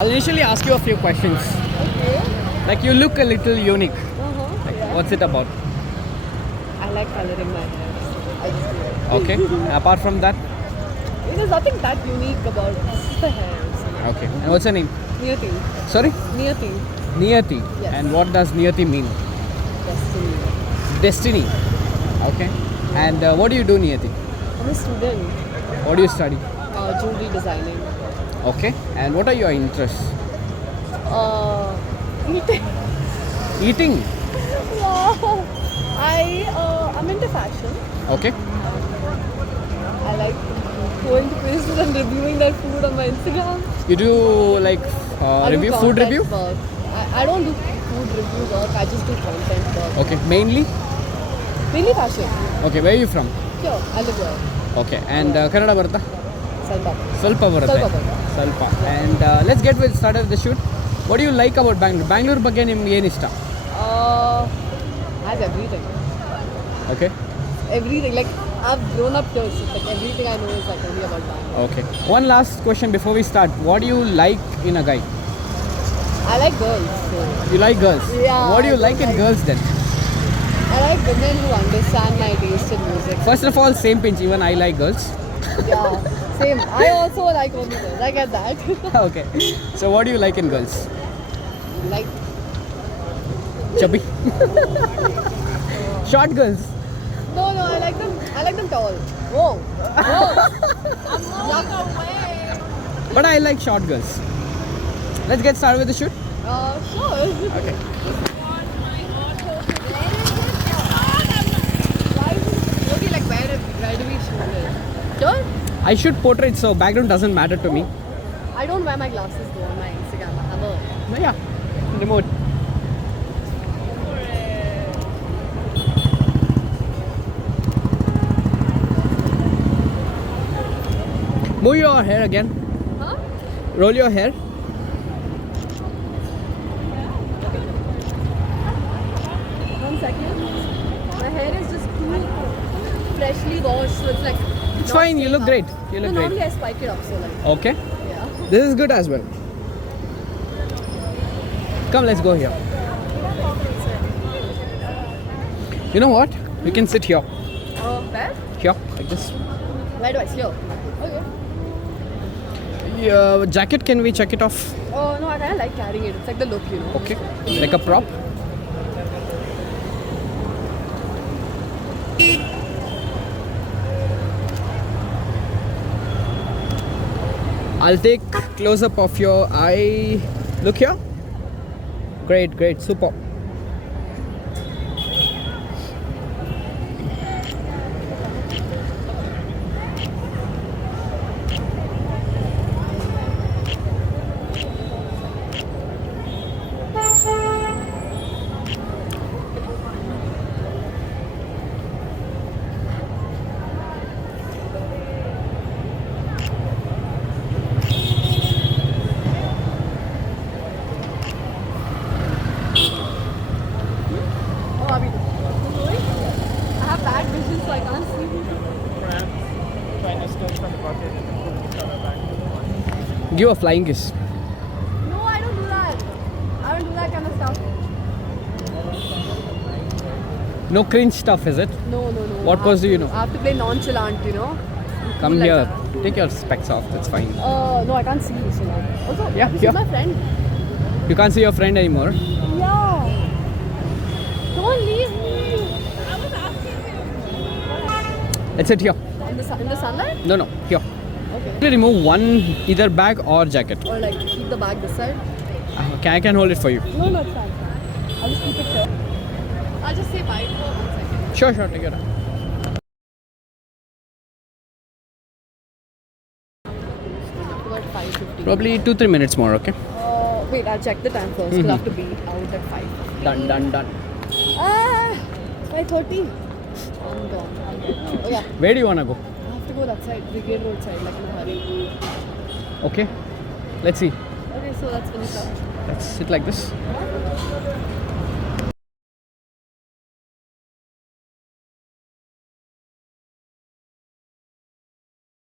I'll initially ask you a few questions. Okay. Like you look a little unique. Uh-huh. Yeah. What's it about? I like coloring my hair. I just do it. Okay. Apart from that, There's nothing that unique about the hair. okay. And what's your name? Niyati. Sorry? Niyati. Niyati. Yes. And what does Niyati mean? Destiny. Destiny. Okay. And what do you do, Niyati? I'm a student. What do you study? Jewelry designing. Okay. And what are your interests? Eating. Eating. Wow. I'm into fashion. Okay. I like going to places and reviewing their food on my Instagram. You do like I do review, food content review? work. I don't do food review work. I just do content work. Okay. Mainly? Mainly fashion. Okay. Where are you from? Here, I live here. Okay. And Kannada Bharata? Salpa. ಸ್ವಲ್ಪ ಬರುತ್ತೆ ಸ್ವಲ್ಪ ಬರುತ್ತೆ. ಸ್ವಲ್ಪ and let's get with start the shoot what you like about Bangalore Bangalore ಬಗ್ಗೆ ನಿಮ್ಗೆ ಏನು ಇಷ್ಟ Has everything. Okay Everything. Like, I've grown up here, so like everything I know is like only about Bangalore. Okay one last question before we start what you like in a guy I like girls. So you like girls Yeah, what you I like in like- girls then I like women who understand my taste in music. First of all same pinch even I like girls Yeah, same. I also like only girls. I get that. Okay so what you like in girls Like, chubby short girls no, I like them tall. Whoa. Whoa. Walk away. But I like short girls let's get start with the shoot Sure. Okay Okay, like where do we shoot it? Sure. I shoot portrait so background doesn't matter to me I don't wear my glasses though on my Instagram. I'm a yeah remote Move your hair again. Huh? Roll your hair. One second. My hair is just too freshly washed, so it's like. It's not fine. You staying look up. great. You look No, great. normally I spike it up, so like. Okay. Yeah. This is good as well. Come, let's go here. You know what? You can sit here. Where? Here, like this. Where do I sit? Okay. Jacket, can we check it off? Oh no, I kind of like carrying it. It's like the look, you know. Okay. Like a prop. I'll take close up of your eye. Look here. Great, great, super. Oh, Abhi. I have bad vision, so I can't see. Trying to steal from the bucket and then put the color back. Give a flying kiss. No, I don't do that. I don't do that kind of stuff. No cringe stuff, is it? No, no, no. What I pose do have you to- know? I have to play nonchalant, you know. Come Like here. that. Take your specs off. That's fine. No, I can't see you, so like. Also, Yeah, this yeah. is my friend. You can't see your friend anymore. Yeah. Don't leave me. Let's sit here. In the sunlight? No, no, here. Okay. Remove one either bag or jacket. Or like keep the bag this side? Okay, I can hold it for you. No, no, it's fine. I'll just keep it here. I'll just say bye for 1 second. Sure, sure, take it out. About 5:50. Probably 2-3 minutes more, okay? Wait, I'll check the time first. We'll have to be out at 5. Done, done, done. 5:30. I'm gone. Oh yeah, Where do you wanna go? I have to go that side, Brigade Road side, like in a hurry. Okay, let's see. Okay, so let's finish up. Let's sit like this.